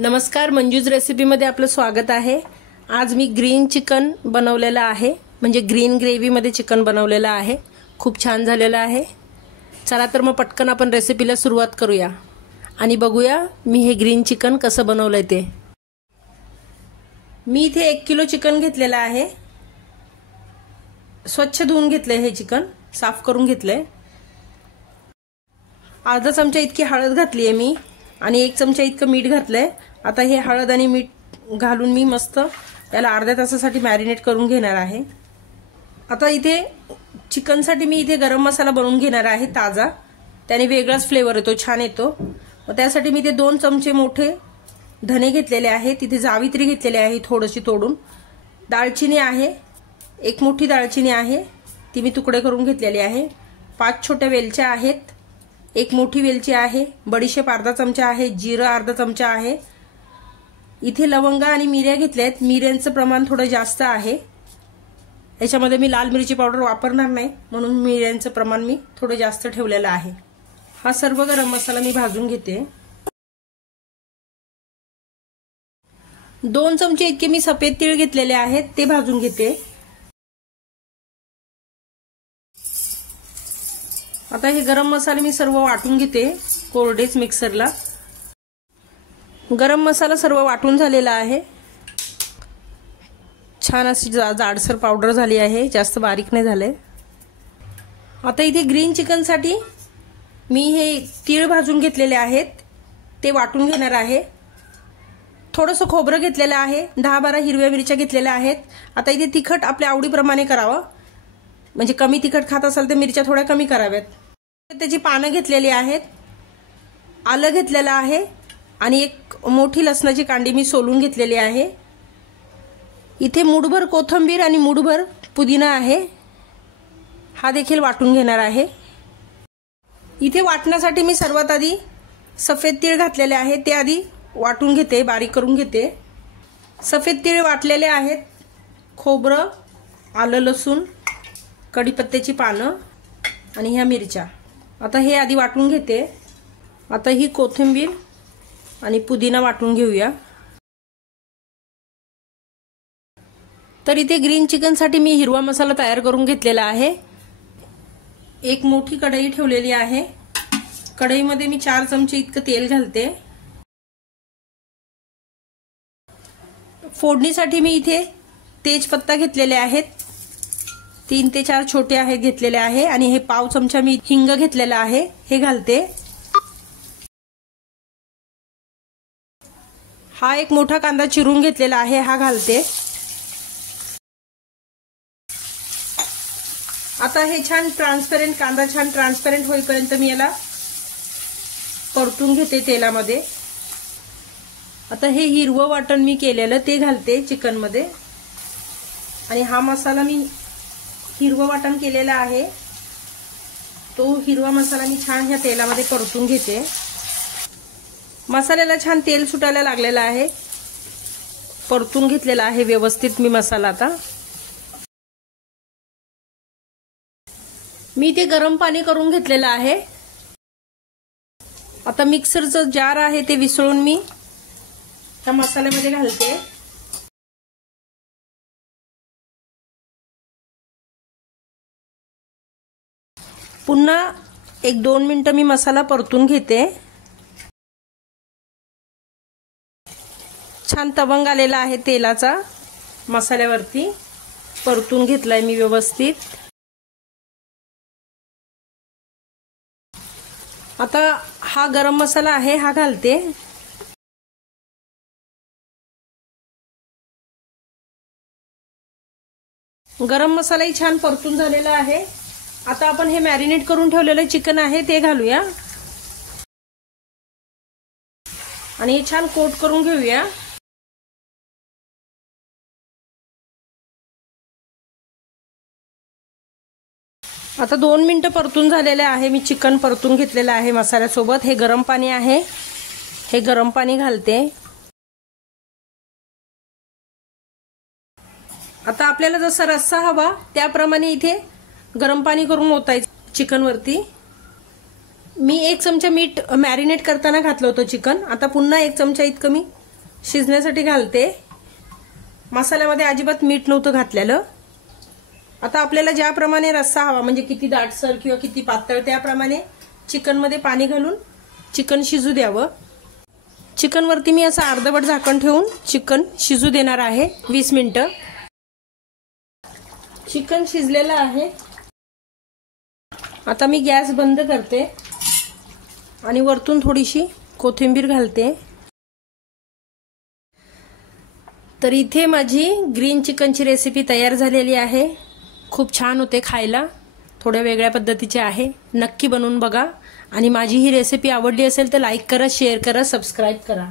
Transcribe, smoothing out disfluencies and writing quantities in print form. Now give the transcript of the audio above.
नमस्कार, मंजूज रेसिपीमध्ये आपलं स्वागत आहे। आज मी ग्रीन चिकन बनवलेलं आहे, म्हणजे ग्रीन ग्रेव्हीमध्ये चिकन बनवलेलं आहे। खूप छान झालेलं आहे। चला तर मग पटकन आपण रेसिपीला सुरुवात करूया आणि बघूया मी हे ग्रीन चिकन कसं बनवलंय ते। मी इथे 1 किलो चिकन घेतलेलं आहे। स्वच्छ धुवून घेतले, हे चिकन साफ करून घेतले। अर्धा चमचा इतकी हळद घातली आहे मी आणि 1 चमचा इतकं मीठ घातलंय। आता हे हळद आणि मीठ घालून मी मस्त याला अर्ध्या तासासाठी मॅरिनेट करून घेणार आहे। आता इथे चिकनसाठी मी इथे गरम मसाला बनवून घेणार आहे ताजा, त्याने वेगळाच फ्लेवर येतो, छान येतो। व त्यासाठी मी इथे 2 चमचे मोठे धने घेतलेले आहेत, तिथे जावित्री घेतलेली आहे थोडीशी तोडून। दालचिनी आहे, 1 मोठी दालचिनी आहे, ती मी तुकडे करून घेतलेली आहे। 5 छोट्या वेलच्या आहेत, 1 मोठी वेलची आहे, बडीशेप अर्धा चमचा आहे, जिरं अर्धा चमचा आहे। इथे लवंगा आणि मिऱ्या घेतल्यात, मिऱ्यांचं प्रमाण थोडं जास्त आहे। याच्यामध्ये मी लाल मिरची पावडर वापरणार नाही, म्हणून मिऱ्यांचं प्रमाण मी थोडं जास्त ठेवलेलं आहे। हा सर्व गरम मसाला मी भाजून घेते। 2 चमचे इतके मी सफेद तीळ घेतलेले आहेत, ते भाजून घेते। आता हे गरम मसाले मी सर्व वाटून घेते कोरडेच मिक्सरला। गरम मसाला सर्व वाटून झालेला आहे, छान अशी जाडसर पावडर झाली आहे, जास्त बारीक नाही झाले। आता इथे ग्रीन चिकन साठी मी हे तीळ भाजून घेतलेले आहेत, ते वाटून घेणार आहे। थोडंसं खोबरं घेतलेलं आहे, 10-12 हिरव्या मिरच्या घेतलेल्या आहेत। आता इथे तिखट आपल्या आवडीप्रमाणे करावं, म्हणजे कमी तिखट खात असाल तर मिरच्या थोड्या कमी कराव्यात। त्याची पानं घेतलेली आहेत, आलं घेतलेलं आहे आणि 1 मोठी लसणाची कांडी मी सोलून घेतलेली आहे। इथे मुठभर कोथिंबीर आणि मुठभर पुदिना आहे, हा देखील वाटून घेणार आहे। इथे वाटण्यासाठी मी सर्वात आधी सफेद तीळ घातलेले आहे, ते आधी वाटून घेते, बारीक करून घेते। सफेद तीळ वाटलेले आहेत, खोबरं, आलं, लसूण, कढीपत्त्याची पानं आणि ह्या मिरच्या। आता हे आधी वाटून घेते। आता ही कोथिंबीर आणि पुदिना वाटून घेऊया। तर इथे ग्रीन चिकन साठी मी हिरवा मसाला तयार करून घेतलेला आहे। 1 मोठी कढई ठेवलेली आहे, कढईमध्ये मी 4 चमचे इतकं तेल घालते। फोडणीसाठी मी इथे तेजपत्ता घेतलेले आहेत, 3 ते 4 छोटे आहेत घेतलेले आहे आणि हे पाव चमचा मी हिंग घेतलेला आहे, हे घालते। हा 1 मोठा कांदा चिरून घेतलेला आहे, हा घालते। आता हे छान ट्रान्सपरंट, कांदा छान ट्रान्सपरंट होईपर्यंत मी याला परतून घेते तेलामध्ये। आता हे हिरवं वाटण मी केलेलं ते घालते चिकन मध्ये आणि हा मसाला मी हिरवं वाटण केलेला आहे, तो हिरवा मसाला मी छान ह्या तेलामध्ये परतून घेते। मसाल्याला छान तेल सुटायला लागलेलं आहे, परतून घेतलेला आहे व्यवस्थित मी मसाला। आता मी ते गरम पाणी करून घेतलेलं आहे। आता मिक्सरचं जार आहे ते विसळून मी त्या मसाल्यामध्ये घालते। पुन्हा 1-2 मिनिटं मी मसाला परतून घेते। छान तवंग आलेला आहे तेलाचा, मसाल्यावरती परतून घेतलाय मी व्यवस्थित। आता हा गरम मसाला आहे, हा घालते। गरम मसालाही छान परतून झालेला आहे। आता आपण हे मॅरिनेट करून ठेवलेलं चिकन आहे ते घालूया आणि हे छान कोट करून घेऊया। आता 2 मिनिटं परतून झालेले आहे, मी चिकन परतून घेतलेलं आहे मसाल्यासोबत। हे गरम पाणी आहे, हे गरम पाणी घालते। आता आपल्याला जसा रस्सा हवा त्याप्रमाणे इथे गरम पाणी करून ओतायचं चिकन वरती। मी 1 चमचा मीठ मॅरिनेट करताना घातलं होतं चिकन, आता पुन्हा 1 चमचा इतकं मी शिजण्यासाठी घालते। मसाल्यामध्ये अजिबात मीठ नव्हतं घातलेलं। आता आपल्याला ज्याप्रमाणे रस्सा हवा, म्हणजे किती दाटसर किंवा किती पातळ, त्याप्रमाणे चिकनमध्ये पाणी घालून चिकन शिजू द्यावं। चिकनवरती मी असं अर्धवट झाकण ठेवून चिकन शिजू देणार आहे 20 मिनिटं। चिकन शिजलेलं आहे। आता मी गॅस बंद करते आणि वरतून थोडीशी कोथिंबीर घालते। तर इथे माझी ग्रीन चिकनची रेसिपी तयार झालेली आहे। खूप छान होते खायला, थोड्या वेगळ्या पद्धतीचे आहे। नक्की बनवून बघा आणि माझी ही रेसिपी आवडली असेल तर लाईक करा, शेअर करा, सबस्क्राईब करा।